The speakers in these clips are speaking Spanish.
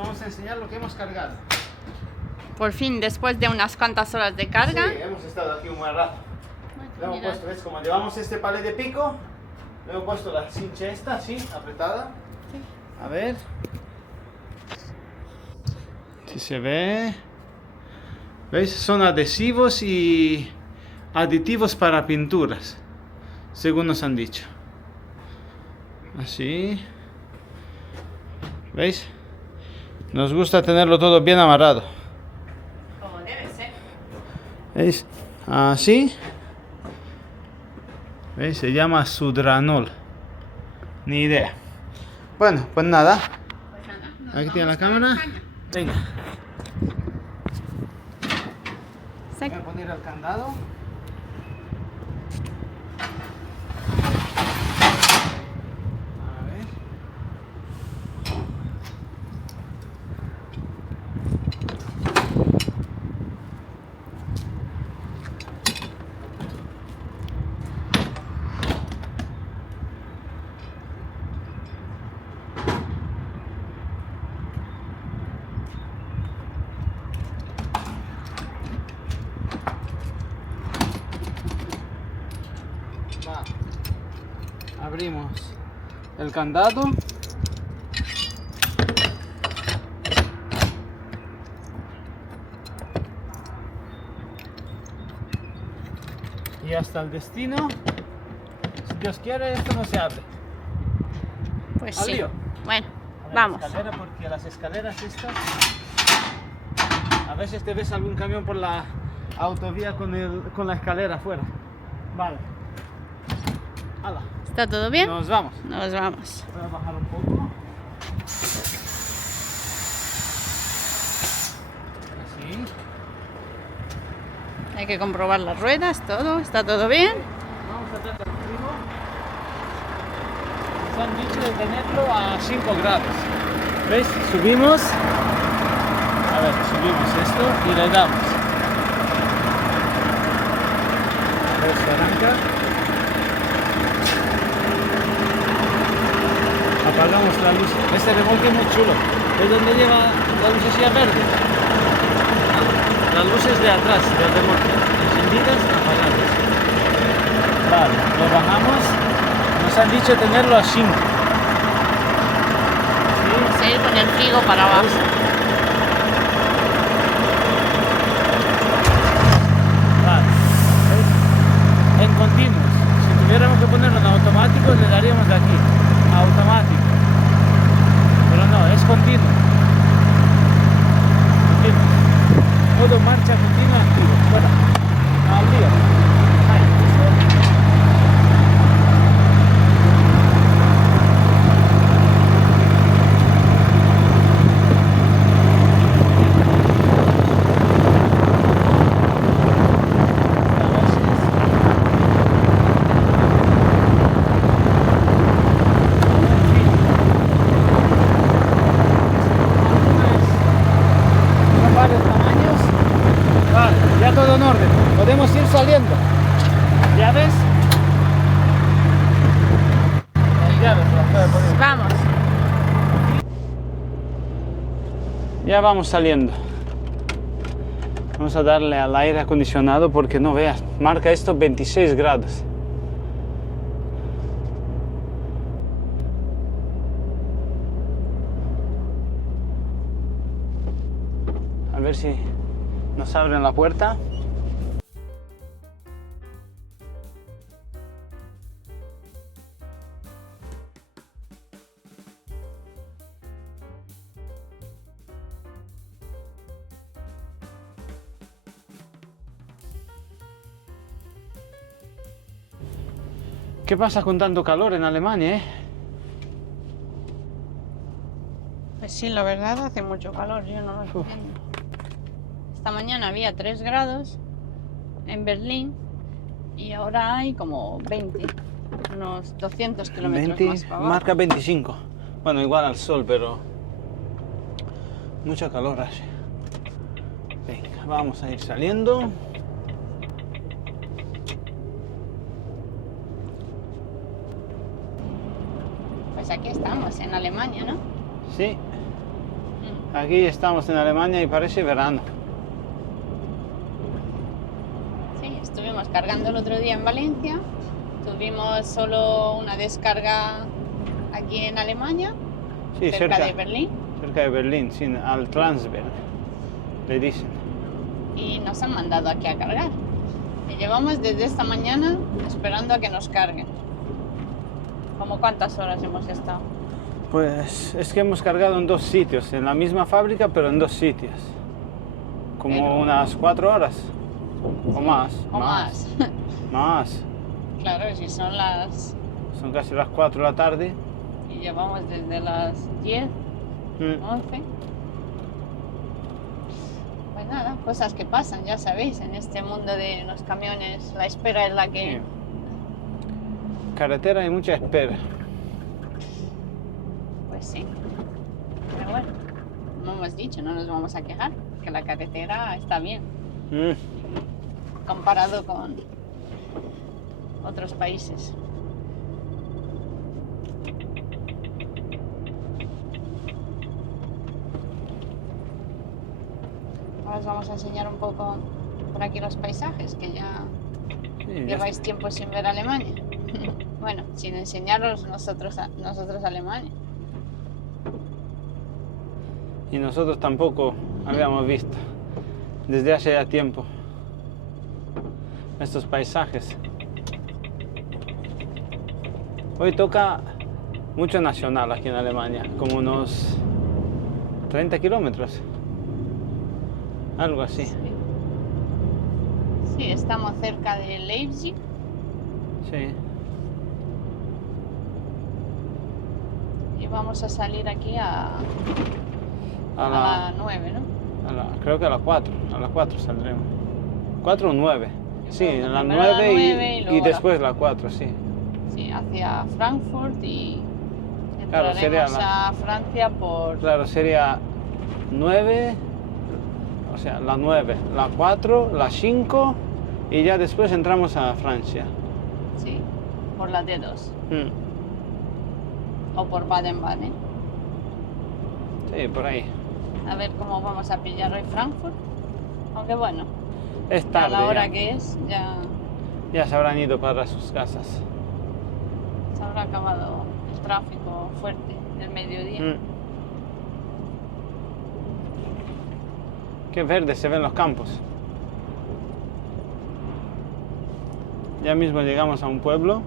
vamos a enseñar lo que hemos cargado. Por fin, después de unas cuantas horas de carga. Sí, hemos estado aquí un buen rato. Le hemos puesto, ¿ves? Como llevamos este palet de pico, le hemos puesto la cincha esta, así, apretada. Sí. A ver. Si se ve. ¿Veis? Son adhesivos y aditivos para pinturas, según nos han dicho. Así. ¿Veis? Nos gusta tenerlo todo bien amarrado. Como debe ser. ¿Veis? Así. ¿Veis? Se llama Sudranol. Ni idea. Bueno, pues nada. Pues nada, Aquí tiene la cámara. Venga. Voy a poner el candado. A ver. Va. Abrimos el candado. Y hasta el destino. Si Dios quiere, esto no se abre. Pues Al sí. lío. Bueno, A ver, vamos. la escalera, porque las escaleras estas, a veces te ves algún camión por la autovía con la escalera afuera. Vale. Hala. ¿Está todo bien? Nos vamos. Nos vamos. Voy a bajar un poco. Así. Hay que comprobar las ruedas, todo. ¿Está todo bien? Vamos a tener el frigo. Nos han dicho de tenerlo a 5 grados. ¿Veis? Subimos. A ver, subimos esto y le damos. A ver si arranca. Apagamos la luz. Este remolque es muy chulo. ¿Ves dónde lleva la lucecilla verde? Las luces de atrás del remolque. Encendidas, apagadas. Vale, lo bajamos. Nos han dicho tenerlo a 5. Vamos a ir con el frigo para abajo. Vale. ¿Ves? En continuos. Si tuviéramos que ponerlo en automático, le daríamos de aquí. Automático. Pero no, es continuo. Continuo. Todo marcha continua activo. Bueno, al lío. Ahí, eso. Varios tamaños. Vale, ya todo en orden. Podemos ir saliendo. ¿Ya ves? Las llaves las puedo poner. Vamos. Ya vamos saliendo. Vamos a darle al aire acondicionado porque no veas, marca esto 26 grados. A ver si nos abren la puerta. ¿Qué pasa con tanto calor en Alemania, eh? Pues sí, la verdad hace mucho calor, yo no lo entiendo. Esta mañana había 3 grados en Berlín y ahora hay como 20, unos 200 kilómetros más para abajo. Marca 25. Bueno, igual al sol, pero mucho calor hace. Venga, vamos a ir saliendo. Pues aquí estamos, en Alemania, ¿no? Sí. Aquí estamos en Alemania y parece verano. Sí, estuvimos cargando el otro día en Valencia. Tuvimos solo una descarga aquí en Alemania, Sí, cerca de Berlín. Cerca de Berlín, sí, al Transberg, le dicen. Y nos han mandado aquí a cargar. Y llevamos desde esta mañana esperando a que nos carguen. ¿Cómo cuántas horas hemos estado? Pues es que hemos cargado en 2 sitios, en la misma fábrica, pero en 2 sitios. Como Pero- unas 4 horas. O más. O más. Más. Claro, si son las... Son casi las 4 de la tarde. Y llevamos desde las 10, Mm. 11. Pues nada, cosas que pasan, ya sabéis, en este mundo de los camiones, la espera es la que... Sí. Carretera hay mucha espera. Pues sí. Pero bueno, como hemos dicho, no nos vamos a quejar, que la carretera está bien, Mm. comparado con otros países. Ahora os vamos a enseñar un poco por aquí los paisajes, que ya Sí, ya lleváis tiempo sin ver Alemania. Bueno, sin enseñaros nosotros Alemania. Y nosotros tampoco habíamos visto desde hace ya tiempo estos paisajes. Hoy toca mucho nacional aquí en Alemania, como unos 30 kilómetros, algo así. Sí, estamos cerca de Leipzig. Sí. Y vamos a salir aquí a A la la, 9, ¿no? creo que a las 4, a las 4 saldremos. 4 o 9. Yo Sí, creo que a las primero a las 9 9 y luego y a la- después las 4, sí. Sí, hacia Frankfurt y Claro, entraremos sería la- a Francia por... Claro, sería 9, o sea, la 9, la 4, la 5 y ya después entramos a Francia. Sí, por la D2 Mm. o por Baden-Baden. Sí, por ahí. A ver cómo vamos a pillar hoy Frankfurt. Aunque bueno, Es a tarde, la hora ya. que es, ya Ya se habrán ido para sus casas. se habrá acabado el tráfico fuerte del mediodía. Mm. Qué verde se ven los campos. Ya mismo llegamos a un pueblo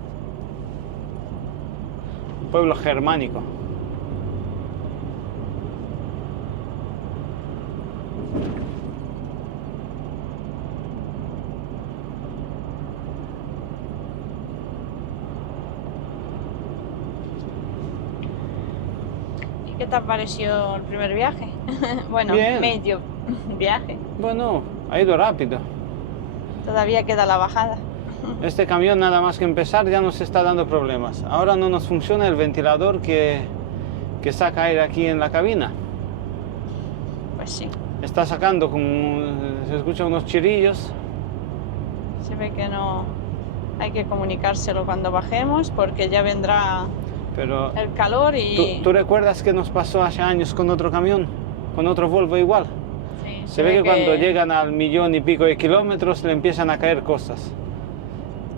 germánico. ¿Y qué te pareció el primer viaje? Bueno, Bien. medio viaje. Bueno, ha ido rápido. Todavía queda la bajada. Este camión nada más que empezar ya nos está dando problemas. Ahora no nos funciona el ventilador que saca aire aquí en la cabina. Pues sí, Está sacando se escuchan unos chirillos. se ve que no hay que comunicárselo cuando bajemos porque ya vendrá Pero el calor y... ¿tú recuerdas que nos pasó hace años con otro camión? Con otro Volvo igual. Sí, Se ve que cuando llegan al 1.000.000 y pico de kilómetros le empiezan a caer cosas.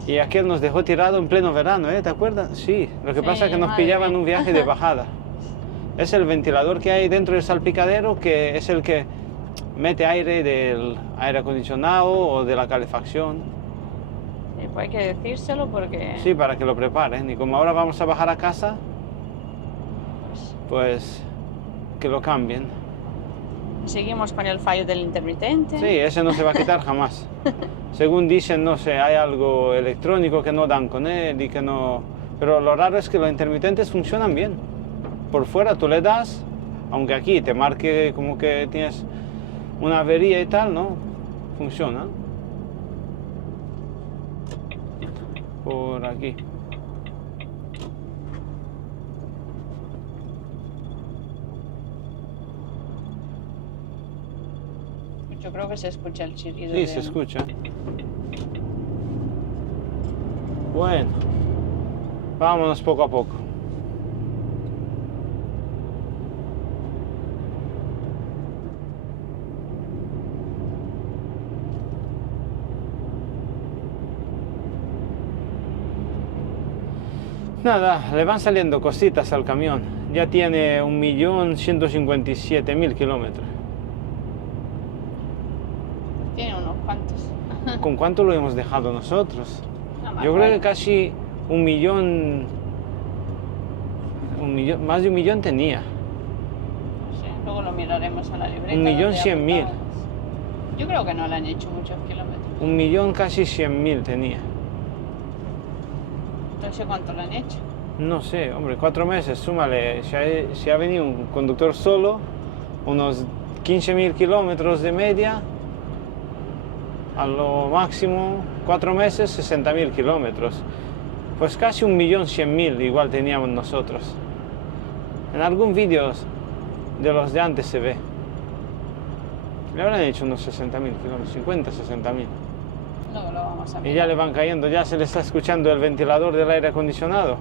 Y aquel nos dejó tirado en pleno verano, ¿eh? ¿Te acuerdas? Sí, lo que Sí, pasa es que nos madre pillaban mía. un viaje de bajada. Es el ventilador que hay dentro del salpicadero que es el que mete aire del aire acondicionado o de la calefacción. Sí, pues hay que decírselo porque... Sí, para que lo preparen. Y como ahora vamos a bajar a casa, pues que lo cambien. Seguimos con el fallo del intermitente. Sí, ese no se va a quitar jamás. Según dicen, no sé, hay algo electrónico que no dan con él y que no... Pero lo raro es que los intermitentes funcionan bien. Por fuera tú le das, aunque aquí te marque como que tienes una avería y tal, ¿no? Funciona. Por aquí. Yo creo que se escucha el chirrido. Sí, se escucha. Bueno, vámonos poco a poco. Nada, le van saliendo cositas al camión. Ya tiene 1.157.000 kilómetros. Tiene unos cuantos. ¿Con cuánto lo hemos dejado nosotros? No me Yo creo que acuerdo. casi 1.000.000, más de 1.000.000 tenía. No sé, luego lo miraremos a la libreta. 1.100.000. donde apuntadas. Yo creo que no le han hecho muchos kilómetros. 1.000.000 casi 100.000 tenía. Entonces, ¿cuánto le han hecho? No sé, hombre, 4 meses, súmale. Si ha venido un conductor solo, unos 15.000 kilómetros de media, a lo máximo 4 meses, 60.000 kilómetros. Pues casi 1.100.000 igual teníamos nosotros. En algún vídeo de los de antes se ve. Le habrán hecho unos 60.000 kilómetros, 50, 60.000. Luego lo vamos a Y mirar. ya le van cayendo, ya se le está escuchando el ventilador del aire acondicionado.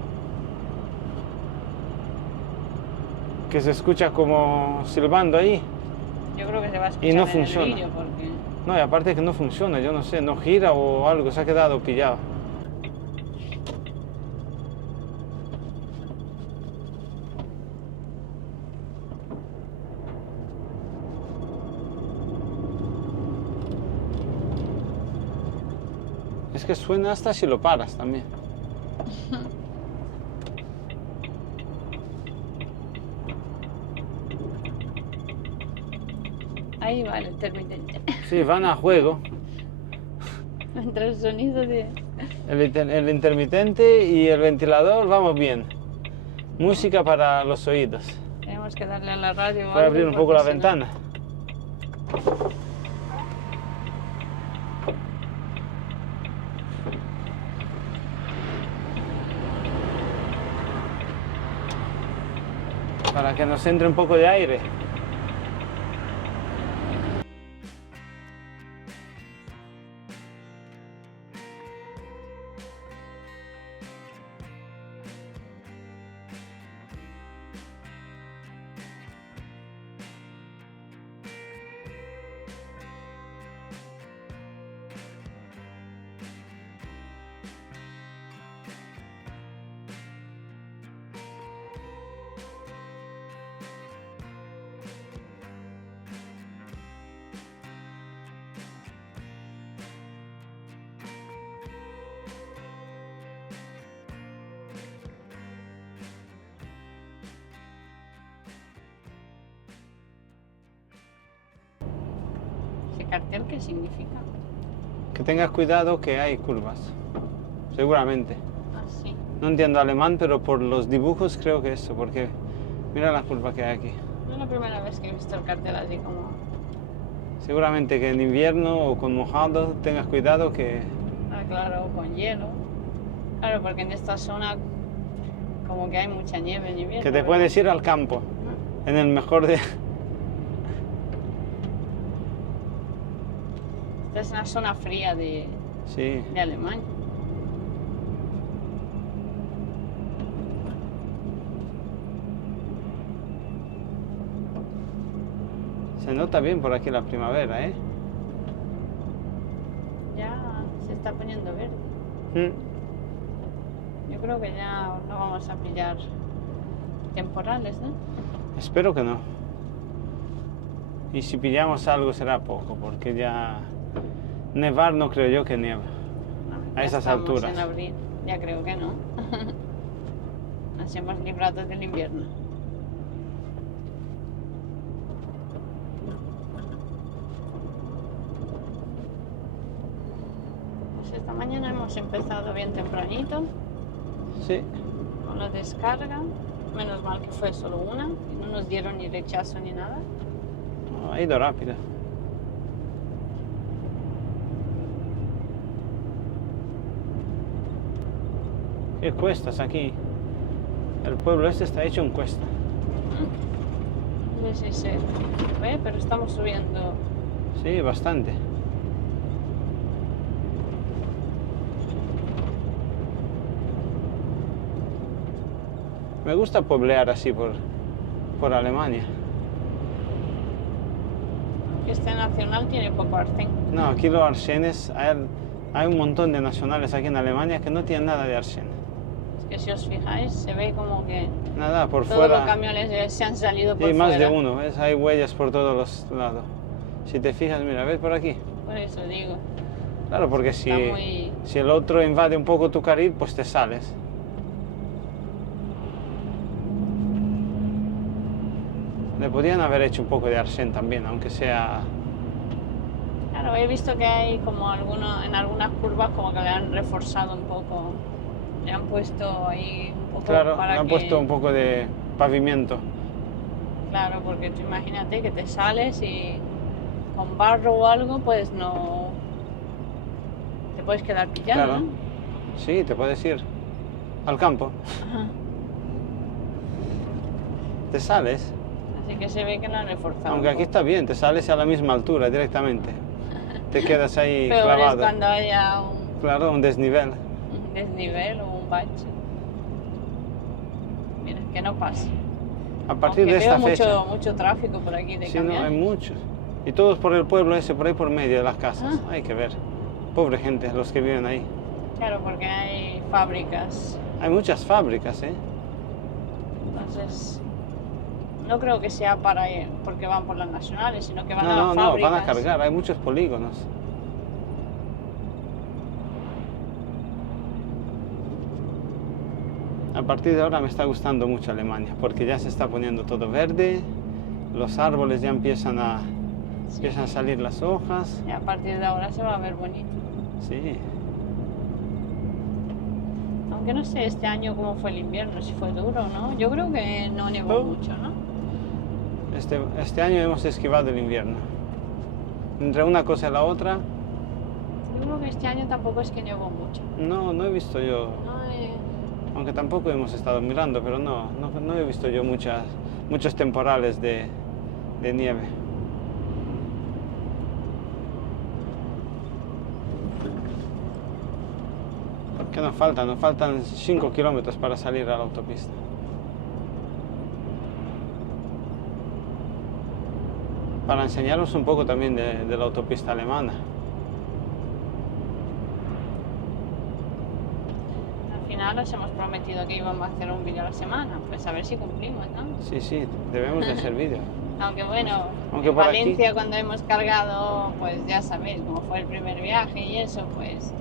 Que se escucha como silbando ahí. Yo creo que se va a escuchar Y no en funciona. el vídeo porque... No, y aparte que no funciona, yo no sé, no gira o algo, se ha quedado pillado. Es que suena hasta si lo paras también. Ahí va el intermitente. Sí, van a juego. Entre el sonido de... El intermitente y el ventilador, vamos bien. Música para los oídos. Tenemos que darle a la radio. o Voy a algo, abrir un poco porque la si no- ventana. Para que nos entre un poco de aire. ¿Ese cartel qué significa? Que tengas cuidado que hay curvas. Seguramente. Ah, sí. No entiendo alemán, pero por los dibujos creo que eso, porque mira la curva que hay aquí. No es la primera vez que he visto el cartel así como... Seguramente que en invierno o con mojado tengas cuidado que... Ah, claro, con hielo. Claro, porque en esta zona como que hay mucha nieve en invierno. Que te ¿verdad? puedes ir al campo, en el mejor de... Esta es una zona fría de Sí, Alemania. se nota bien por aquí la primavera, ¿eh? Ya se está poniendo verde. Yo creo que ya no vamos a pillar temporales, ¿no? Espero que no. Y si pillamos algo será poco, porque ya... Nevar no creo yo que nieva. Ya A esas estamos alturas. en abril. Ya creo que no. Nos hemos librado del invierno. Pues esta mañana hemos empezado bien tempranito Sí, con la descarga. Menos mal que fue solo una y no nos dieron ni rechazo ni nada. ha ido rápido. ¿Qué cuestas aquí? El pueblo este está hecho en cuesta. Sí, sí, sí. Ve, pero estamos subiendo. Sí, bastante. Me gusta pueblear así por Alemania. Este nacional tiene poco arcén. No, aquí los arsenes, hay un montón de nacionales aquí en Alemania que no tienen nada de arsen. Es porque si os fijáis se ve como que Nada, por todos los fuera. camiones se han salido por Y más fuera. de uno, ¿ves? Hay huellas por todos los lados. Si te fijas, mira, ¿ves por aquí? Por eso digo. Claro, porque si, Está muy- si el otro invade un poco tu carril, pues te sales. Le podrían haber hecho un poco de arsén también, aunque sea... Claro, he visto que hay como en algunas curvas como que le han reforzado un poco. Le han puesto ahí un poco Claro, para le han que... puesto un poco de pavimento. Claro, porque tú imagínate que te sales y con barro o algo, pues no... Te puedes quedar pillado, Claro. ¿no? Sí, te puedes ir al campo. Ajá. Te sales. Así que se ve que lo han reforzado. Aunque un aquí poco. está bien, te sales a la misma altura directamente. Te quedas ahí Peor es clavado. cuando haya un Claro, un desnivel. desnivel o un bache. Mira, que no pase. A partir Aunque de esta veo fecha. mucho tráfico por aquí de Sí, no, camiones. hay muchos. Y todos por el pueblo ese, por ahí por medio de las casas. Ah. Hay que ver. Pobre gente, los que viven ahí. Claro, porque hay fábricas. Hay muchas fábricas, ¿eh? Entonces, no creo que sea para porque van por las nacionales, sino que van a No, las no, no, fábricas. van a cargar. Hay muchos polígonos. A partir de ahora me está gustando mucho Alemania, porque ya se está poniendo todo verde, los árboles ya empiezan a salir las hojas. Y a partir de ahora se va a ver bonito. Sí, Aunque no sé este año cómo fue el invierno, si fue duro o no. Yo creo que no nevó Oh. mucho, ¿no? este año hemos esquivado el invierno. Entre una cosa y la otra, Yo creo que este año tampoco es que nevó mucho. no he visto yo, No, aunque tampoco hemos estado mirando, pero no he visto yo muchos temporales de nieve. ¿Qué nos falta? Nos faltan 5 kilómetros para salir a la autopista. Para enseñaros un poco también de la autopista alemana. al final os hemos prometido que íbamos a hacer un vídeo a la semana. Pues a ver si cumplimos, ¿no? Sí, debemos de hacer vídeo. Aunque bueno, Aunque en por aquí- Valencia cuando hemos cargado, pues ya sabéis, como fue el primer viaje y eso, pues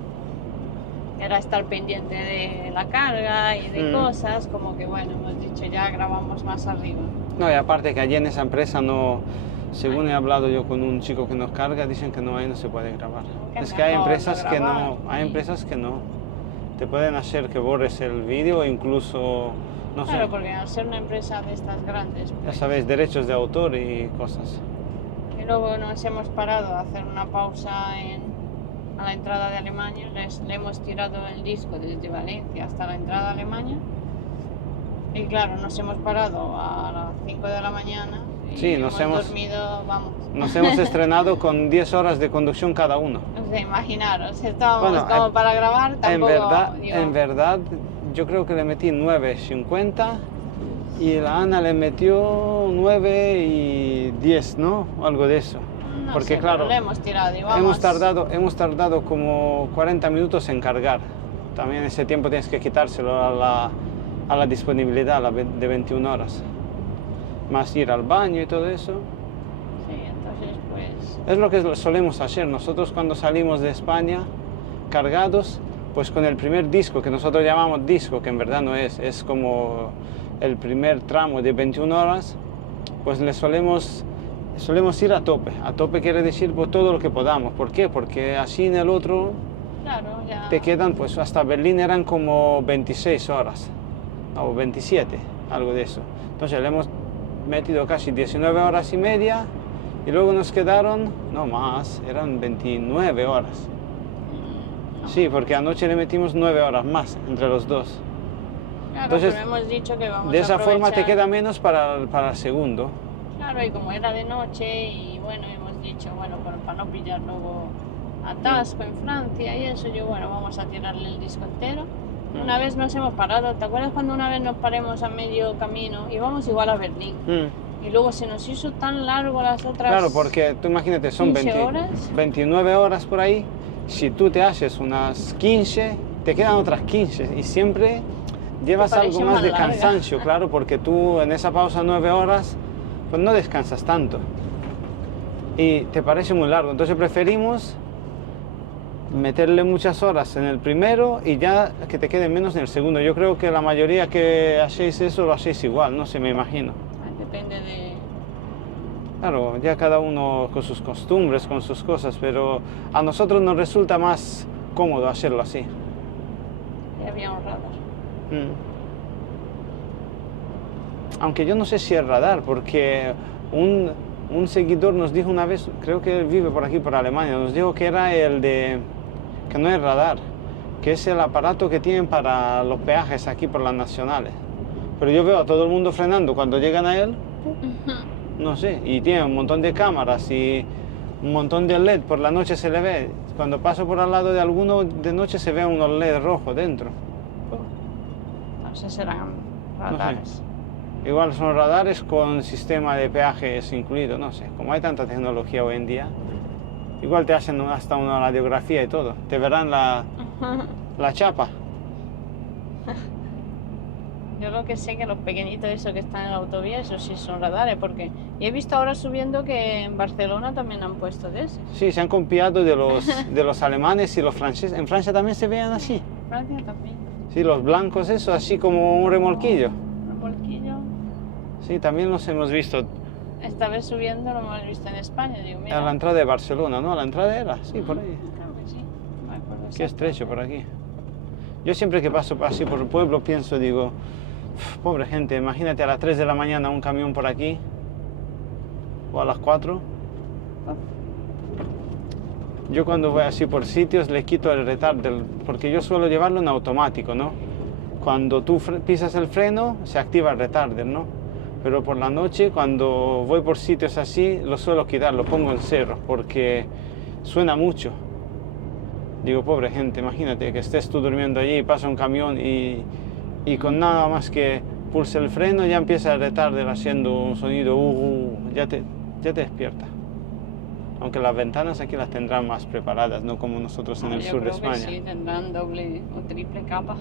era estar pendiente de la carga y de cosas, como que bueno, hemos dicho ya grabamos más arriba. No, y aparte que allí en esa empresa no, según he hablado yo con un chico que nos carga, dicen que no, ahí no se puede grabar. Que Es que hay mejor no empresas que grabar. no, hay empresas que no. Te pueden hacer que borres el vídeo o incluso, no Claro, sé, porque al ser una empresa de estas grandes, ya pues, sabéis, derechos de autor y cosas. y luego nos hemos parado a hacer una pausa a la entrada de Alemania, le hemos tirado el disco desde Valencia hasta la entrada de Alemania y claro, nos hemos parado a las 5 de la mañana y Sí, nos hemos- dormido, vamos, Nos hemos estrenado con 10 horas de conducción cada uno. o sea, imaginaros, estábamos Bueno, como para grabar, tampoco, digo, En verdad, yo creo que le metí 9,50 y la Ana le metió 9 y 10, ¿no? O algo de eso. no Porque sé, claro, pero le hemos tirado y vamos, hemos tardado como 40 minutos en cargar. También ese tiempo tienes que quitárselo a la disponibilidad de 21 horas. Más ir al baño y todo eso. sí, entonces pues, Es lo que solemos hacer. Nosotros cuando salimos de España cargados, pues con el primer disco, que nosotros llamamos disco, que en verdad no es como el primer tramo de 21 horas, pues le solemos ir a tope. A tope quiere decir por todo lo que podamos. ¿Por qué? Porque así en el otro claro, ya... te quedan, pues hasta Berlín eran como 26 horas, o 27, algo de eso. Entonces le hemos metido casi 19 horas y media y luego nos quedaron, no más, eran 29 horas. Sí, porque anoche le metimos 9 horas más entre los dos. Claro, Entonces, pero hemos dicho que vamos De a esa forma te aprovechar. queda menos para el segundo. Claro, y como era de noche y bueno, hemos dicho, bueno, para no pillar luego atasco en Francia y eso, yo bueno, vamos a tirarle el disco entero. Una vez nos hemos parado, ¿te acuerdas cuando una vez nos paremos a medio camino? Íbamos igual a Berlín y luego se nos hizo tan largo las otras... Claro, porque tú imagínate, son 15 horas. 29 horas por ahí. Si tú te haces unas 15, te quedan otras 15 y siempre llevas Te parece algo más más de larga. cansancio, claro, porque tú en esa pausa 9 horas, pues no descansas tanto. Y te parece muy largo. Entonces preferimos meterle muchas horas en el primero y ya que te quede menos en el segundo. Yo creo que la mayoría que hacéis eso lo hacéis igual, no sé, me imagino. Depende de... Claro, ya cada uno con sus costumbres, con sus cosas, pero a nosotros nos resulta más cómodo hacerlo así. que había un radar. Aunque yo no sé si es radar, porque un seguidor nos dijo una vez, creo que él vive por aquí, por Alemania, nos dijo que era el de, que no es radar, que es el aparato que tienen para los peajes aquí por las nacionales. Pero yo veo a todo el mundo frenando cuando llegan a él, no sé, y tiene un montón de cámaras y un montón de LED, por la noche se le ve, cuando paso por al lado de alguno de noche se ve unos LED rojos dentro. Entonces serán radares. Igual son radares con sistema de peajes incluido, no sé, como hay tanta tecnología hoy en día, igual te hacen hasta una radiografía y todo, te verán la chapa. Yo lo que sé que los pequeñitos esos que están en la autovía, esos sí son radares, porque y he visto ahora subiendo que en Barcelona también han puesto de esos. Sí, se han copiado de los alemanes y los franceses. En Francia también se veían así. Francia también. Sí, los blancos, eso, así como un remolquillo. Un volquillo. Sí, también los hemos visto Esta vez subiendo lo hemos visto en España. Digo, mira. a la entrada de Barcelona, ¿no? A la entrada era, sí, por ahí. Creo que sí. No me acuerdo Qué exacto. estrecho por aquí. Yo siempre que paso así por el pueblo pienso, digo, pobre gente, imagínate a las 3 de la mañana un camión por aquí, o a las 4. Yo cuando voy así por sitios le quito el retarder, porque yo suelo llevarlo en automático, ¿no? Cuando tú pisas el freno, se activa el retarder, ¿no? Pero por la noche, cuando voy por sitios así, lo suelo quitar, lo pongo en cero, porque suena mucho. Digo, pobre gente, imagínate que estés tú durmiendo allí y pasa un camión y con nada más que pulse el freno ya empieza el retarder haciendo un sonido, ya te despierta. Aunque las ventanas aquí las tendrán más preparadas, no como nosotros en el Yo sur de creo que España. sí, tendrán doble o triple capa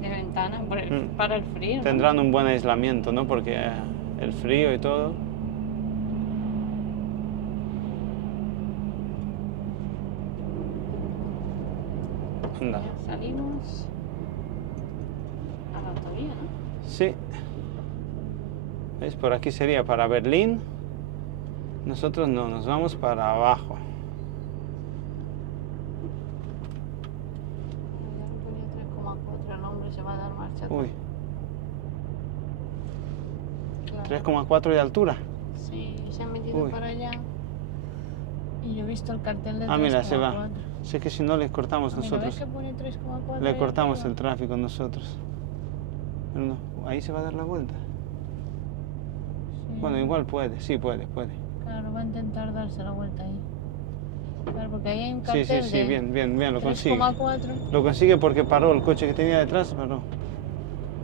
de ventana para el frío. ¿no? Tendrán un buen aislamiento, ¿no? Porque el frío y todo. Anda. Ya salimos a la autovía, ¿no? Sí. ¿Ves? Por aquí sería para Berlín. Nosotros no, nos vamos para abajo. Ya ponía 3,4, el hombre se va a dar marcha atrás. Uy, Claro. 3,4 de altura. Sí, se han metido Uy. para allá. Y yo he visto el cartel de 3,4. Ah, mira, se va. Sé que si no le cortamos Mira, ¿ves nosotros. que pone 3,4? Le ahí cortamos arriba? el tráfico nosotros. Pero no, ahí se va a dar la vuelta. Sí. Bueno, igual puede, sí puede. Claro, va a intentar darse la vuelta ahí. Claro, porque ahí hay un Sí, cartel sí, de bien, lo consigue. 3,4, Lo consigue porque paró el coche que tenía detrás, paró.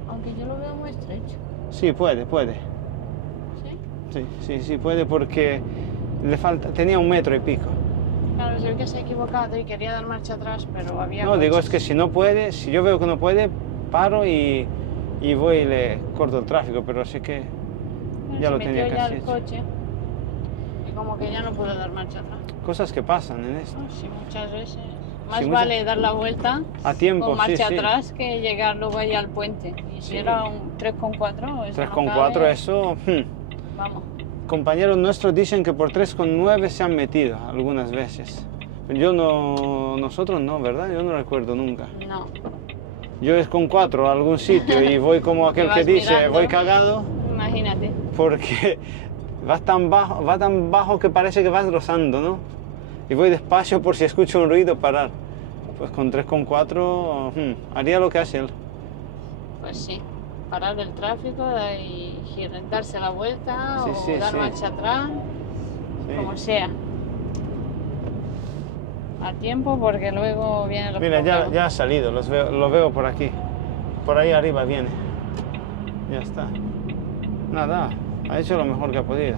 aunque yo lo veo muy estrecho. Sí, puede. ¿Sí? Sí, puede porque le falta, tenía 1 metro y pico. Claro, se ve que se ha equivocado y quería dar marcha atrás, pero había No, digo, es coches. que si no puede, si yo veo que no puede, paro y voy y le corto el tráfico, pero sí que Bueno, ya se lo metió tenía ya casi el hecho. coche y como que ya no pudo dar marcha atrás. Cosas que pasan en esto. Sí, muchas veces. Más muchas- vale dar la vuelta A tiempo, con marcha sí. atrás que llegar luego ahí al puente. Y si Sí. era un 3,4, eso 3,4, no cabe. eso... Vamos. Compañeros nuestros dicen que por 3,9 se han metido algunas veces. Yo no, nosotros no, ¿verdad? Yo no recuerdo nunca. No. Yo es con 4 a algún sitio y voy como aquel Y que vas dice, mirando. voy cagado, Imagínate. porque va tan bajo que parece que vas rozando, ¿no? Y voy despacio por si escucho un ruido parar. Pues con 3,4 haría lo que hace él. Pues sí. Parar el tráfico y darse la vuelta Sí, o sí, dar sí. marcha atrás, Sí. como sea. A tiempo porque luego vienen los Mira, problemas. ya ha salido, lo veo por aquí. Por ahí arriba viene. Ya está. Nada, ha hecho lo mejor que ha podido.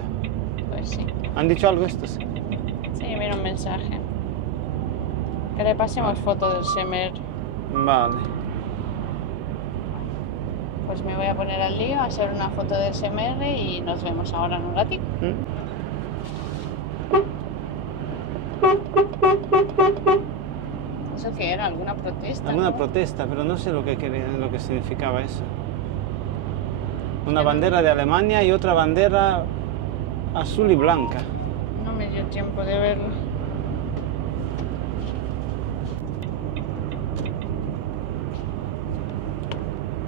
Pues sí. ¿Han dicho algo estos? Sí, mira un mensaje. Que le pasemos foto del Semer. Vale. pues me voy a poner al lío a hacer una foto del SMR y nos vemos ahora en un ratito. ¿Eso qué era? ¿Alguna protesta? Alguna ¿no? protesta, pero no sé lo que significaba eso. Una bandera de Alemania y otra bandera azul y blanca. No me dio tiempo de verlo.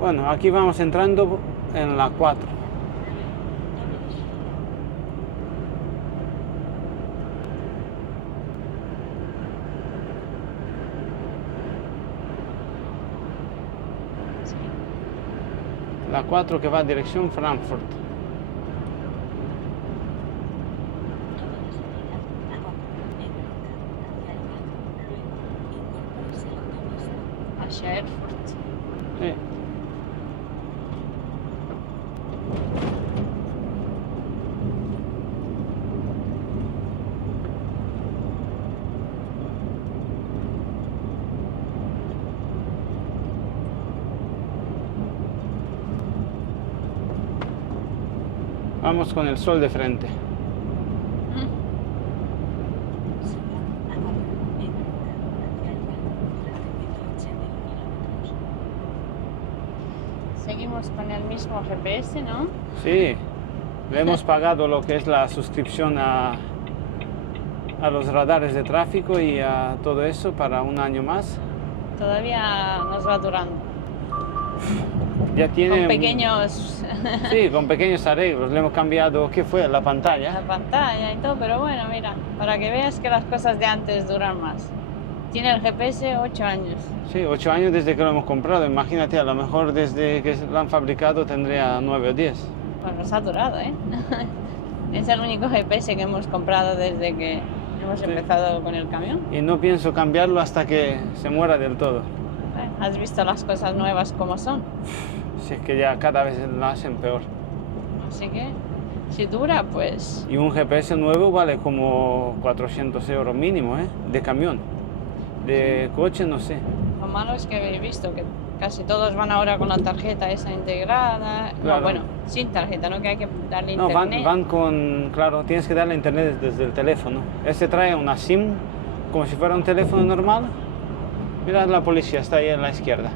Bueno, aquí vamos entrando en la 4. La 4 que va a dirección Frankfurt. Hacia Erfurt. Sí. Vamos con el sol de frente. Seguimos con el mismo GPS, ¿no? Sí, le hemos pagado lo que es la suscripción a los radares de tráfico y a todo eso para un año más. Todavía nos va durando. Ya tiene... Con pequeños... Sí, con pequeños arreglos. Le hemos cambiado, ¿qué fue? La pantalla. la pantalla y todo, pero bueno, mira, para que veas que las cosas de antes duran más. Tiene el GPS 8 años. Sí, 8 años desde que lo hemos comprado. Imagínate, a lo mejor desde que lo han fabricado tendría 9 o 10. Pues nos ha durado, ¿eh? Es el único GPS que hemos comprado desde que hemos Sí. empezado con el camión. Y no pienso cambiarlo hasta que se muera del todo. Has visto las cosas nuevas como son. Si es que ya cada vez lo hacen peor. Así que, si dura, pues... Y un GPS nuevo vale como 400 euros mínimo, ¿eh? De camión. De coche no sé. Lo malo es que habéis visto que casi todos van ahora con la tarjeta esa integrada. Claro. No, bueno, sin tarjeta, ¿no? Que hay que darle No, internet. van con... Claro, tienes que darle internet desde el teléfono. Este trae una SIM como si fuera un teléfono normal. Mira, la policía está ahí en la izquierda.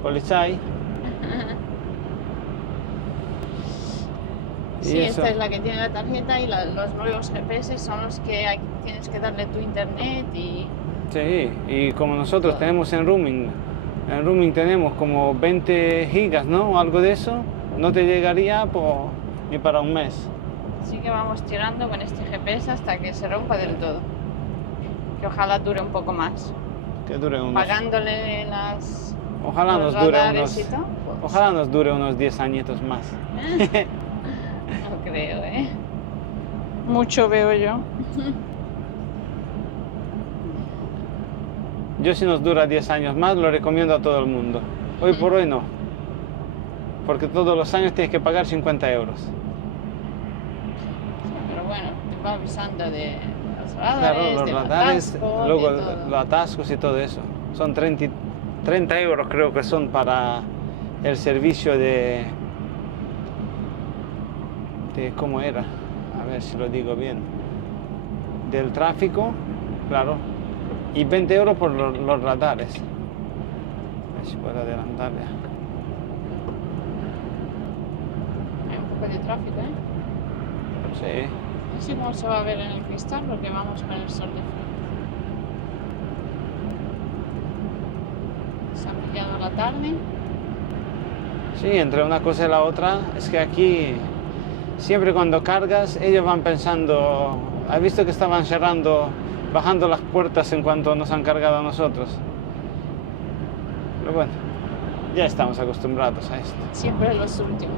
Policía. Sí, esta es la que tiene la tarjeta y los nuevos GPS son los que tienes que darle tu internet y... Sí, y como nosotros tenemos en roaming tenemos como 20 gigas, ¿no? O algo de eso, no te llegaría ni para un mes. Así que vamos tirando con este GPS hasta que se rompa del todo. Que ojalá dure un poco más. Que dure unos... Pagándole Ojalá los nos dure radares unos... y todo, pues, Ojalá nos dure unos 10 añitos más. no creo, ¿eh? Mucho veo yo. Yo si nos dura 10 años más lo recomiendo a todo el mundo. Hoy por hoy no. Porque todos los años tienes que pagar 50 euros. Pero bueno, te va avisando de los radares, Claro, los del radares, atasco, luego de todo. los atascos y todo eso. Son 30 euros creo que son para el servicio de... ¿Cómo era? A ver si lo digo bien. Del tráfico, claro. Y 20 euros por los radares. A ver si puedo adelantarle. Hay un poco de tráfico, ¿eh? Sí. No sé cómo se va a ver en el cristal porque vamos con el sol de frente. Se ha pillado la tarde. Sí, entre una cosa y la otra, es que aquí siempre cuando cargas, ellos van pensando, ¿has visto que estaban bajando las puertas en cuanto nos han cargado a nosotros? Pero bueno, ya estamos acostumbrados a esto. Siempre los últimos.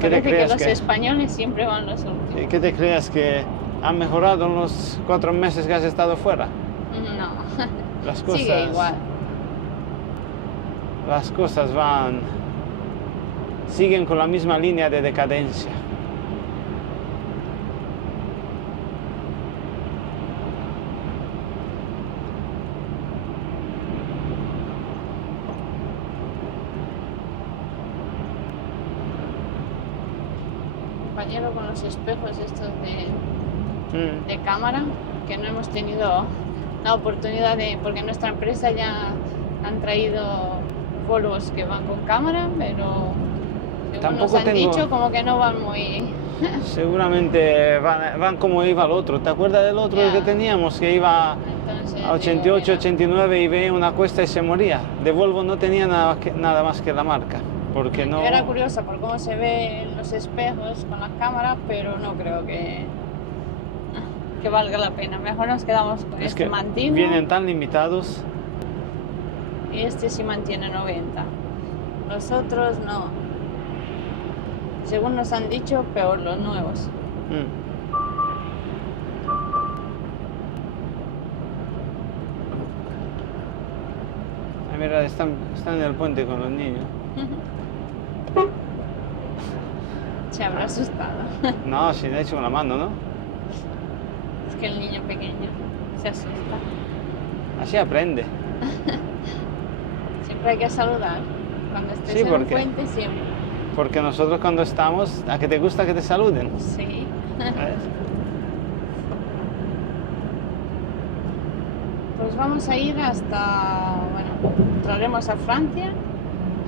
¿Qué te Parece que crees los que- españoles siempre van los últimos. ¿Y qué te creas que han mejorado en los 4 meses que has estado fuera? No, Las cosas, sigue igual. las cosas siguen con la misma línea de decadencia. compañero con los espejos estos Mm. de cámara, que no hemos tenido la oportunidad de, porque nuestra empresa ya han traído Volvos que van con cámara, pero según Tampoco nos han tengo- dicho como que no van muy... Seguramente van como iba el otro. ¿Te acuerdas del otro Ya. que teníamos que iba Entonces, a 88, digo, mira, 89 y veía una cuesta y se moría? De Volvo no tenía nada más que la marca, porque no... Yo era curiosa por cómo se ve en los espejos con las cámaras, pero no creo que valga la pena. Mejor nos quedamos con Es este que mantino vienen tan limitados. y este sí mantiene 90. Los otros no. Según nos han dicho, peor los nuevos. Mm. Ah, mira, están en el puente con los niños. Se habrá asustado. No, si le he hecho una mano, ¿no? Es que el niño pequeño se asusta. Así aprende. Siempre hay que saludar. Cuando estés Sí, en ¿por un qué? puente, siempre. Porque nosotros cuando estamos, ¿a que te gusta que te saluden? Sí. ¿Ves? Pues vamos a ir hasta, bueno, entraremos a Francia.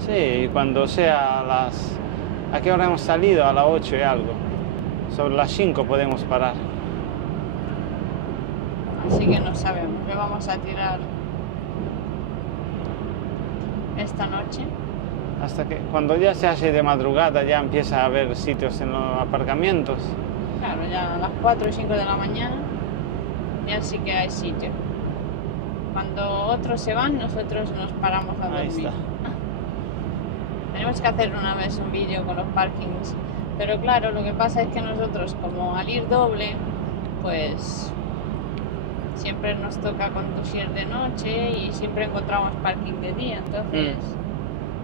Sí, y cuando sea ¿A qué hora hemos salido? A las 8 y algo. Sobre las 5 podemos parar. Así que no sabemos, le vamos a tirar esta noche. Hasta que cuando ya se hace de madrugada ya empieza a haber sitios en los aparcamientos. Claro, ya a las 4 o 5 de la mañana ya sí que hay sitio. Cuando otros se van, nosotros nos paramos a dormir. Ahí está. Tenemos que hacer una vez un vídeo con los parkings. Pero claro, lo que pasa es que nosotros, como al ir doble, pues siempre nos toca conducir de noche y siempre encontramos parking de día. Entonces,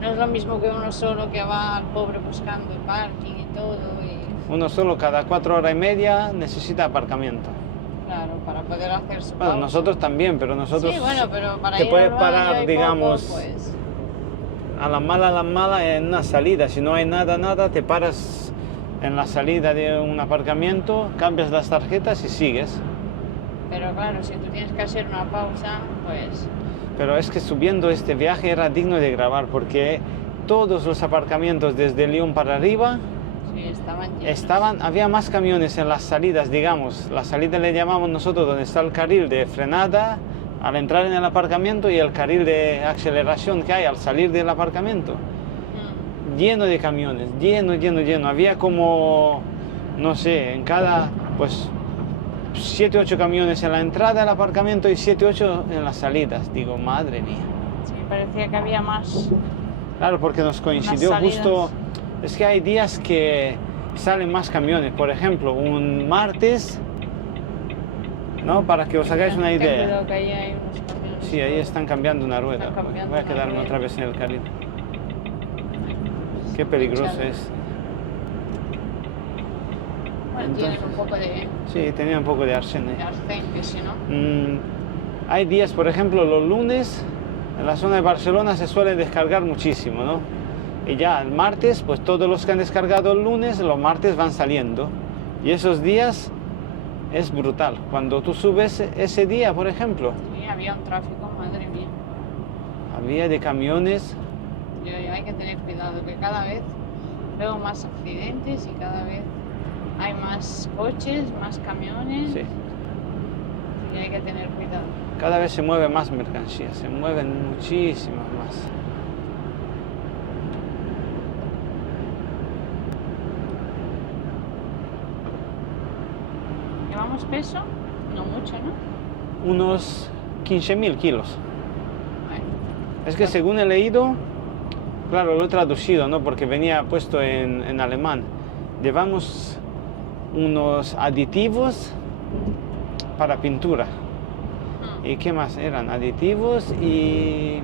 no es lo mismo que uno solo que va al pobre buscando el parking y todo. Y, Uno solo cada 4 horas y media necesita aparcamiento. claro, para poder hacer su Bueno, pausa. nosotros también, pero nosotros Sí, bueno, pero para te ir puedes al baño parar, y digamos, poco, pues, a la mala en una salida. Si no hay nada, te paras en la salida de un aparcamiento, cambias las tarjetas y sigues. pero claro, si tú tienes que hacer una pausa, pues Pero es que subiendo este viaje era digno de grabar porque todos los aparcamientos desde Lyon para arriba sí, estaban llenos. había más camiones en las salidas, digamos. La salida le llamamos nosotros donde está el carril de frenada al entrar en el aparcamiento y el carril de aceleración que hay al salir del aparcamiento. Mm. Lleno de camiones, lleno. Había como, no sé, en cada, pues, 7 8 camiones en la entrada del aparcamiento y 7 8 en las salidas. Digo, madre mía. Sí, parecía que había más. Claro, porque nos coincidió Las salidas. justo, es que hay días que salen más camiones. Por ejemplo, un martes, ¿no? Para que os hagáis una Ten idea. cuidado que ahí hay unos camiones. Sí, ahí están cambiando una rueda. Están cambiando Voy a una quedarme rueda. otra vez en el carril. Qué peligroso Escuchad. es. Bueno, tienen un poco de Sí, tenía un poco de arsénico. arcén, que si no. Hay días, por ejemplo, los lunes, en la zona de Barcelona se suele descargar muchísimo, ¿no? Y ya el martes, pues todos los que han descargado el lunes, los martes van saliendo. Y esos días es brutal. Cuando tú subes ese día, por ejemplo, Sí, había un tráfico, madre mía. había de camiones. Hay que tener cuidado, que cada vez veo más accidentes y cada vez hay más coches, más camiones. Sí, Y hay que tener cuidado. cada vez se mueve más mercancía, se mueven muchísimas más. ¿Llevamos peso? No mucho, ¿no? Unos 15.000 kilos. Bueno, Es que según he leído, claro, lo he traducido, ¿no? Porque venía puesto en alemán. Llevamos unos aditivos para pintura. ¿Y qué más eran? Aditivos y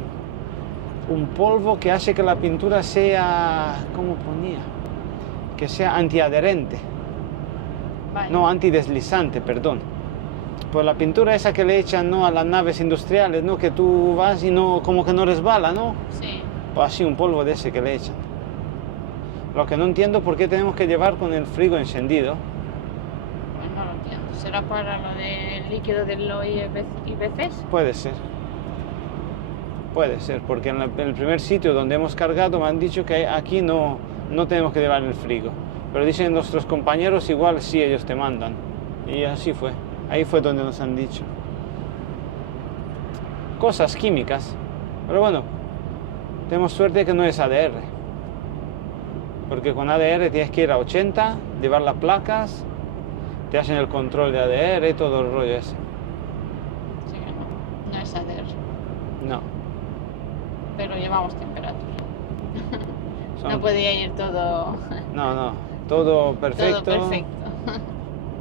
un polvo que hace que la pintura sea, ¿cómo ponía? Que sea antiadherente. vale. No, antideslizante, perdón. Pues la pintura esa que le echan, ¿no? A las naves industriales, ¿no? Que tú vas y no, como que no resbala, ¿no? Sí. Pues así, un polvo de ese que le echan. Lo que no entiendo por qué tenemos que llevar con el frigo encendido. Pues no lo entiendo. ¿Será para lo del líquido de los IBCs? Puede ser. Puede ser, porque en el primer sitio donde hemos cargado me han dicho que aquí no tenemos que llevar el frigo. Pero dicen nuestros compañeros igual sí, ellos te mandan. Y así fue. Ahí fue donde nos han dicho. Cosas químicas. Pero bueno, tenemos suerte que no es ADR. Porque con ADR tienes que ir a 80, llevar las placas, te hacen el control de ADR y todo el rollo ese. Sí que no. No es ADR. No. Pero llevamos temperatura. Son- No podía ir todo, No, todo perfecto. todo perfecto.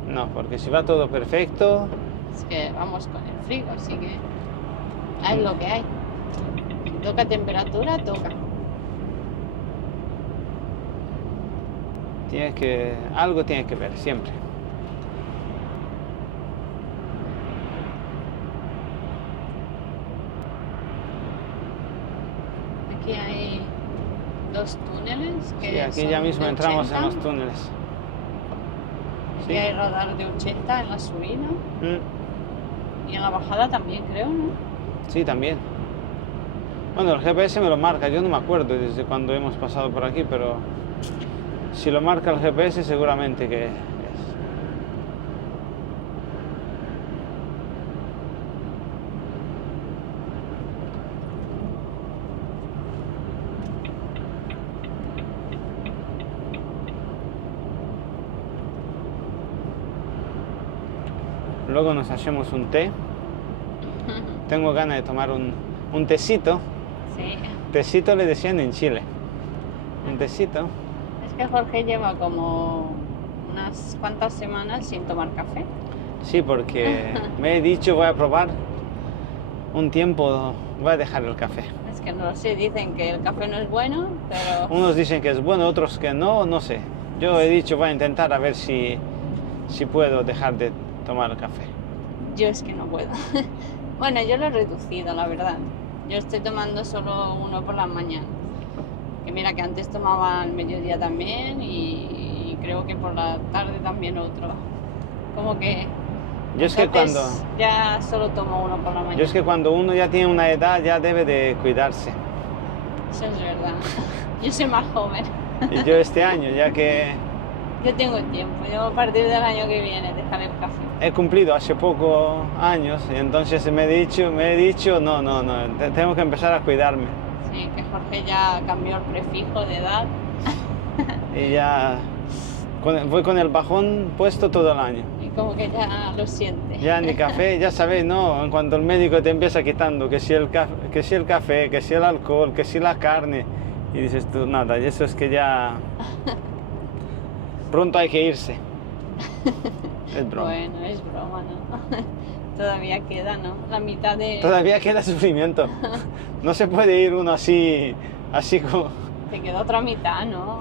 No, porque si va todo perfecto, Es que vamos con el frigo, así que es lo que hay. Si toca temperatura, toca. algo tienes que ver, siempre. Aquí hay dos túneles que Sí, aquí son ya mismo de entramos 80. en los túneles. Aquí Sí. hay radar de 80 en la subida Mm, y en la bajada también, creo, ¿no? sí, también. Bueno, el GPS me lo marca, yo no me acuerdo desde cuando hemos pasado por aquí, pero si lo marca el GPS seguramente que es. Luego nos hacemos un té. Tengo ganas de tomar un tecito. Sí. Tecito le decían en Chile. Un tecito. Es que Jorge lleva como unas cuantas semanas sin tomar café. Sí, porque me he dicho voy a probar un tiempo, voy a dejar el café. Es que no lo sé, dicen que el café no es bueno, pero Unos dicen que es bueno, otros que no, no sé. Yo he dicho voy a intentar a ver si puedo dejar de tomar el café. yo es que no puedo. Bueno, yo lo he reducido, la verdad. Yo estoy tomando solo uno por las mañanas. Que mira que antes tomaba al mediodía también y creo que por la tarde también otro. Como que Yo es que entonces ya solo tomo uno por la mañana. yo es que cuando uno ya tiene una edad ya debe de cuidarse. Eso es verdad. Yo soy más joven. Y yo este año, ya que Yo tengo tiempo. Yo a partir del año que viene dejaré el café. he cumplido hace pocos años y entonces me he dicho, no, tengo que empezar a cuidarme. Sí, que Jorge ya cambió el prefijo de edad. Y ya voy con el bajón puesto todo el año. Y como que ya lo siente. Ya ni café, ya sabéis, ¿no? En cuanto el médico te empieza quitando, que si el café, que si el alcohol, que si la carne. Y dices tú, nada, y eso es que ya pronto hay que irse. Es broma. Bueno, es broma, ¿no? Todavía queda, ¿no? La mitad de... Todavía queda sufrimiento. No se puede ir uno así como... Te queda otra mitad, ¿no?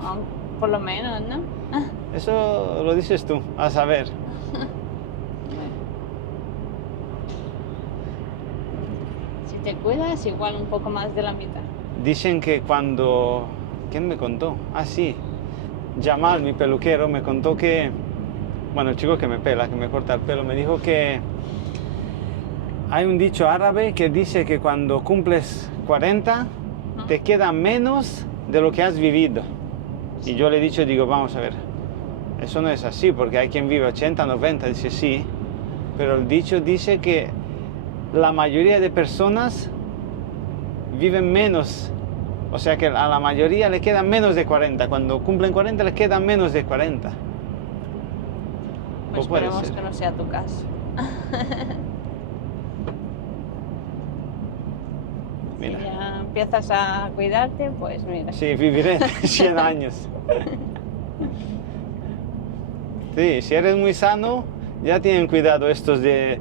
Por lo menos, ¿no? Eso lo dices tú, a saber. Si te cuidas, igual un poco más de la mitad. Dicen que cuando... ¿Quién me contó? Ah, sí. Jamal, mi peluquero, me contó que... Bueno, el chico que me pela, que me corta el pelo, me dijo que hay un dicho árabe que dice que cuando cumples 40 te queda menos de lo que has vivido. Y yo le he dicho, digo, vamos a ver, eso no es así, porque hay quien vive 80, 90, dice sí, pero el dicho dice que la mayoría de personas viven menos, o sea que a la mayoría le quedan menos de 40, cuando cumplen 40 les quedan menos de 40. Pues puede esperemos ser. que no sea tu caso. Mira. Si ya empiezas a cuidarte, pues mira. Sí, viviré 100 años. Sí, si eres muy sano, ya tienen cuidado estos de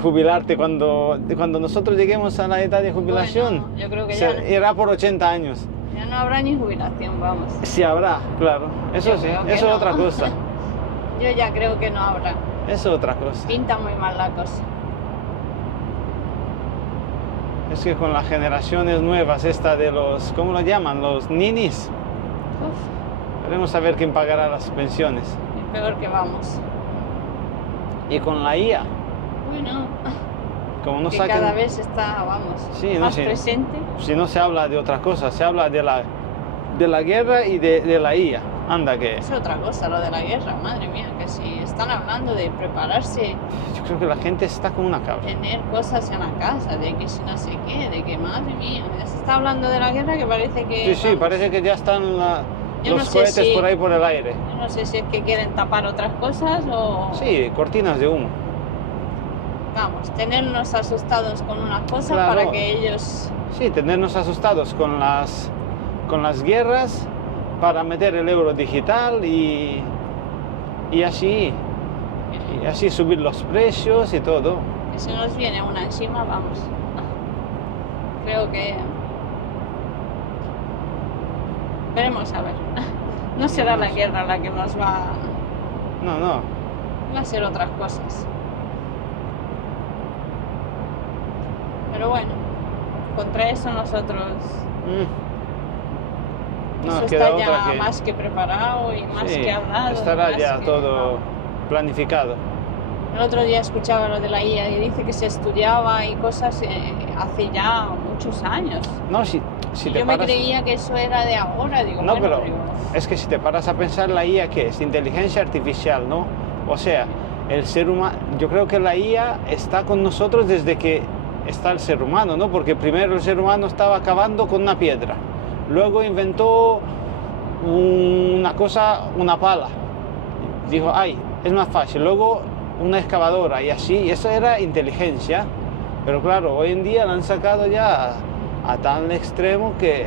jubilarte cuando nosotros lleguemos a la edad de jubilación. Bueno, yo creo que Irá por 80 años. ya no habrá ni jubilación, vamos. Sí habrá, claro. Eso Yo sí, creo que eso es no. otra cosa. Yo ya creo que no habrá. Eso es otra cosa. Pinta muy mal la cosa. Es que con las generaciones nuevas, esta de los, ¿cómo lo llaman? Los ninis. Uf, Veremos a ver quién pagará las pensiones. Y peor que vamos. Y con la IA, Bueno, como no que saquen... cada vez está, vamos, Sí, no, más sí. presente. Si no se habla de otra cosa, se habla de la guerra y de la IA. Anda que... Es otra cosa lo de la guerra, madre mía, que si están hablando de prepararse, Yo creo que la gente está como una cabra. tener cosas en la casa, de que si no sé qué, de que madre mía, ya se está hablando de la guerra que parece que... Sí, sí, vamos, parece que ya están Yo no los sé cohetes si- por ahí por el aire. yo no sé si es que quieren tapar otras cosas o... Sí, cortinas de humo. Vamos, tenernos asustados con unas cosas Claro. para que ellos... Sí, tenernos asustados con las guerras para meter el euro digital y así subir los precios y todo. Que se nos viene una encima, vamos. Creo que... Veremos a ver. No será la guerra la que nos va... No, no. Va a ser otras cosas. Pero bueno, contra eso nosotros... No, eso queda está ya otra que... más que preparado y más Sí, que hablado. estará más ya que- todo planificado. El otro día escuchaba lo de la IA y dice que se estudiaba y cosas hace ya muchos años. No, si Y te yo me paras... creía que eso era de ahora, digo, No, bueno, pero digo, es que si te paras a pensar, la IA, ¿qué es? Inteligencia artificial, ¿no? O sea, el ser humano, yo creo que la IA está con nosotros desde que está el ser humano, ¿no? Porque primero el ser humano estaba cavando con una piedra, luego inventó una cosa, una pala, dijo, ay, es más fácil, luego una excavadora y así, y eso era inteligencia, pero claro, hoy en día la han sacado ya a tal extremo que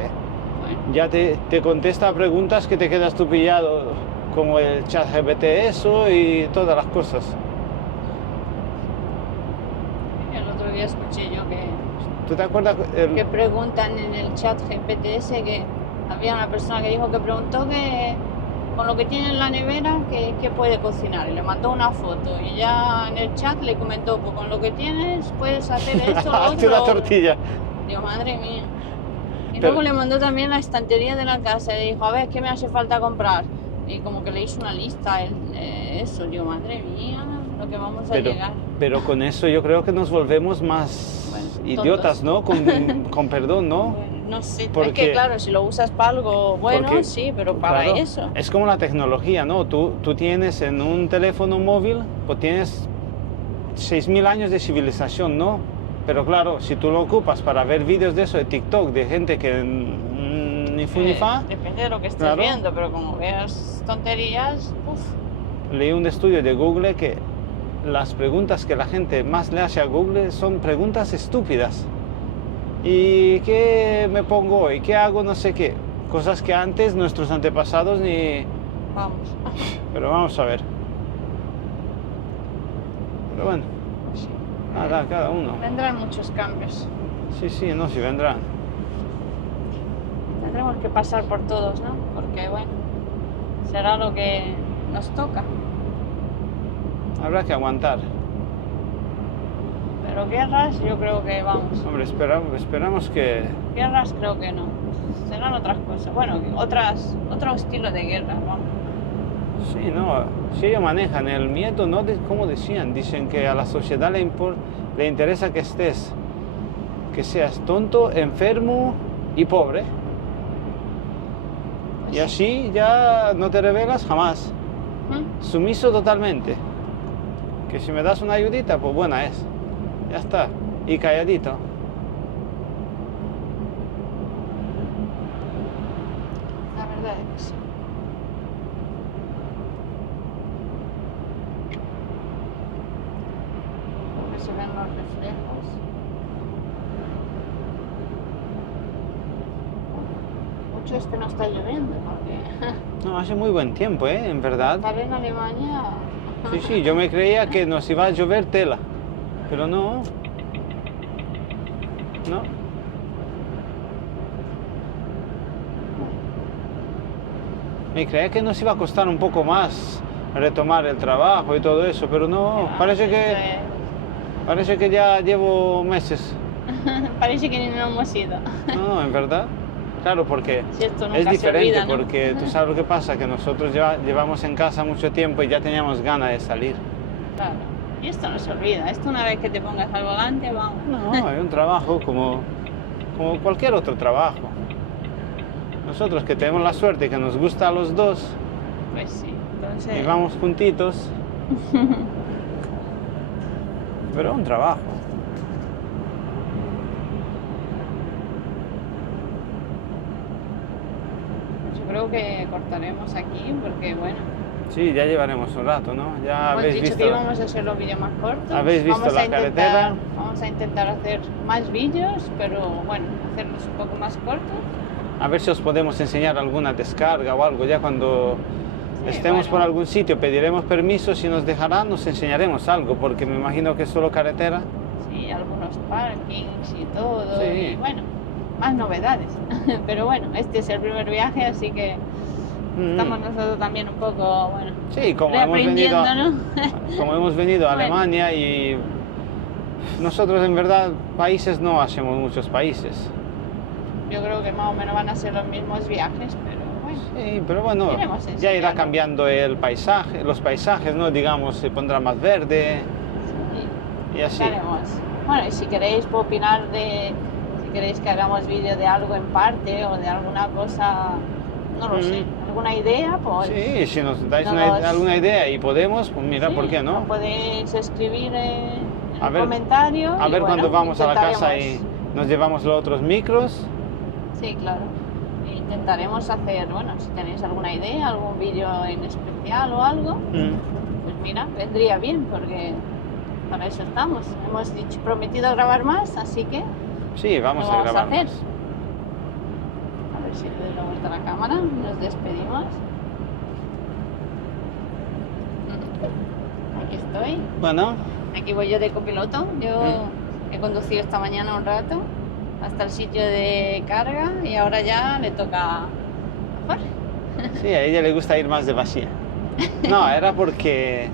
bueno, ya te contesta preguntas que te quedas tú pillado, como el chat GPT, eso y todas las cosas. el otro día escuché yo que ¿Tú te acuerdas? preguntan en el chat GPTS que había una persona que dijo que preguntó que con lo que tiene en la nevera que puede cocinar y le mandó una foto y ya en el chat le comentó, pues con lo que tienes puedes hacer esto, lo Hazte otro, una lo otro. tortilla. Digo, madre mía. Y Pero- luego le mandó también la estantería de la casa y dijo, a ver, ¿qué me hace falta comprar? Y como que le hizo una lista, eso, digo, madre mía, lo que vamos a llegar. Pero con eso yo creo que nos volvemos más Bueno, idiotas, tontos. ¿no? Con perdón, ¿no? Bueno, no sé, es Porque- que claro, si lo usas para algo bueno, Porque, sí, pero para claro, eso. es como la tecnología, ¿no? Tú tienes en un teléfono móvil, pues tienes 6.000 años de civilización, ¿no? Pero claro, si tú lo ocupas para ver vídeos de eso, de TikTok, de gente que ni fu ni fa, Depende de lo que estés Claro. viendo, pero como veas tonterías, uff. leí un estudio de Google que las preguntas que la gente más le hace a Google son preguntas estúpidas. ¿Y qué me pongo hoy? ¿Qué hago? No sé qué. Cosas que antes nuestros antepasados ni... Vamos. Pero vamos a ver. Pero bueno, Sí. nada, cada uno. Vendrán muchos cambios. Sí, sí, no, sí vendrán. Tendremos que pasar por todos, ¿no? Porque bueno, será lo que nos toca. Habrá que aguantar. Pero guerras, yo creo que vamos. Hombre, esperamos que... Guerras creo que no. Serán otras cosas. Bueno, otro estilo de guerra, vamos. Sí, no, si ellos manejan el miedo, ¿no? Como decían, dicen que a la sociedad le interesa que seas tonto, enfermo y pobre. Y así ya no te rebelas jamás. ¿Mm? Sumiso totalmente. Que si me das una ayudita, pues buena es. Ya está. Y calladito. La verdad es que sí. Porque se ven los reflejos. Mucho es que no está lloviendo, porque No, hace muy buen tiempo, ¿eh? En verdad. estar en Alemania. Sí, sí, yo me creía que nos iba a llover tela. Pero no. No. Me creía que nos iba a costar un poco más retomar el trabajo y todo eso, pero no, parece que ya llevo meses. Parece que ni nos hemos ido. No, no, en verdad. Claro, porque Si esto nunca es se diferente, olvida, ¿no? porque tú sabes lo que pasa, que nosotros llevamos en casa mucho tiempo y ya teníamos ganas de salir. Claro. Y esto no se olvida. Esto una vez que te pongas al volante, vamos. No, hay un trabajo como cualquier otro trabajo. Nosotros que tenemos la suerte que nos gusta a los dos Pues sí. Entonces, y vamos juntitos, pero un trabajo. yo creo que cortaremos aquí porque, bueno, Sí, ya llevaremos un rato, ¿no? Ya hemos habéis dicho visto. que íbamos a hacer los vídeos más cortos. ¿Habéis visto Vamos la a intentar- carretera? Vamos a intentar hacer más vídeos, pero bueno, hacerlos un poco más cortos. A ver si os podemos enseñar alguna descarga o algo. Ya cuando Sí, estemos bueno. por algún sitio pediremos permiso, si nos dejarán nos enseñaremos algo, porque me imagino que es solo carretera. Sí, algunos parkings y todo. Sí. Y bueno, más novedades. Pero bueno, este es el primer viaje, así que estamos nosotros también un poco, bueno, Sí, como hemos venido, reaprendiendo, ¿no? como hemos venido a Bueno. Alemania y nosotros en verdad países no hacemos muchos países. Yo creo que más o menos van a ser los mismos viajes, pero bueno. Sí, pero bueno, Iremos ya irá enseñando. cambiando el paisaje, los paisajes, ¿no? Digamos, se pondrá más verde y así. Haremos. Bueno, y si queréis puedo opinar si queréis que hagamos vídeo de algo en parte o de alguna cosa, no lo sé, alguna idea, pues Sí, si nos dais nos- alguna idea y podemos, pues mira, sí, ¿por qué no? lo podéis escribir en A el ver- comentario. A y ver bueno, cuando vamos a la casa y intentaremos. nos llevamos los otros micros. Sí, claro. Intentaremos hacer, bueno, si tenéis alguna idea, algún vídeo en especial o algo, pues mira, vendría bien porque para eso estamos. Hemos prometido grabar más, así que Sí, vamos lo a vamos a grabar hacer. más. A ver si le doy la vuelta a la cámara, nos despedimos. Aquí estoy, Bueno, aquí voy yo de copiloto. Yo he conducido esta mañana un rato hasta el sitio de carga y ahora ya le toca a Jorge. sí, a ella le gusta ir más de vacía. No, era porque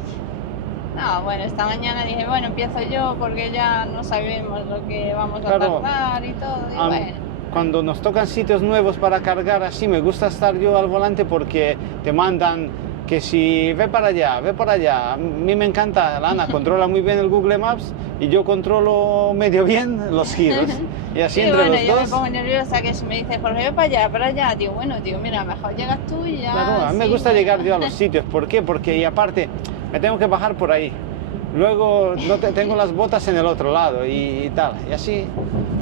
No, bueno, esta mañana dije, bueno, empiezo yo porque ya no sabemos lo que vamos a Claro, tardar y todo. Y am- bueno, cuando nos tocan sitios nuevos para cargar así, me gusta estar yo al volante porque te mandan que si ve para allá, ve para allá. A mí me encanta, la Ana controla muy bien el Google Maps y yo controlo medio bien los giros. Y así sí, entre bueno, los yo me dos. pongo nerviosa que si me dice, Jorge, ve para allá. Digo, bueno, digo, mira, mejor llegas tú y ya. Claro, a mí me sí, gusta bueno. llegar yo a los sitios. ¿Por qué? Porque y aparte me tengo que bajar por ahí. Luego tengo las botas en el otro lado y tal. Y así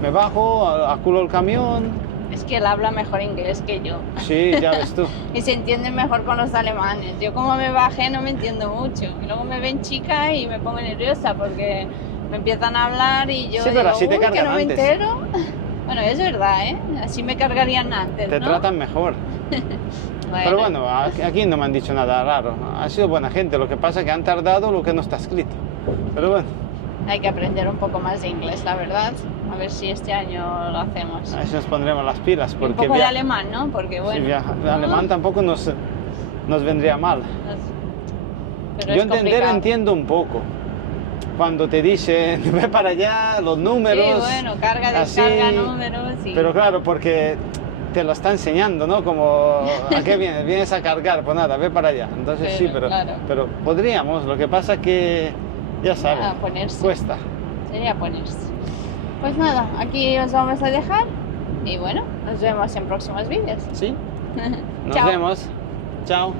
me bajo, aculo el camión. Es que él habla mejor inglés que yo. Sí, ya ves tú. Y se entiende mejor con los alemanes. Yo como me bajé no me entiendo mucho. Y luego me ven chica y me pongo nerviosa porque me empiezan a hablar y yo Sí, pero digo, así te uy, que cargan no me antes. entero. Bueno, es verdad, ¿eh? Así me cargarían antes, Te ¿no? tratan mejor. Pero bueno, aquí no me han dicho nada raro. Ha sido buena gente. Lo que pasa es que han tardado lo que no está escrito. Pero bueno, Hay que aprender un poco más de inglés, la verdad. A ver si este año lo hacemos. a ver si nos pondremos las pilas. Y un Porque poco de alemán, ¿no? Porque si bueno. alemán tampoco nos vendría mal. Pero Yo es entender complicado. entiendo un poco. Cuando te dicen, ve para allá, los números. Sí, bueno, carga, así, descarga, números. Sí. Pero claro, porque te lo está enseñando, ¿no? Como, ¿a qué vienes? Vienes a cargar, pues nada, ve para allá. Entonces sí, Claro. pero podríamos. Lo que pasa que, ya sabes, A ponerse. cuesta. Sería ponerse. Pues nada, aquí os vamos a dejar. Y bueno, nos vemos en próximos vídeos. ¿Sí? Nos Chao. vemos. Chao.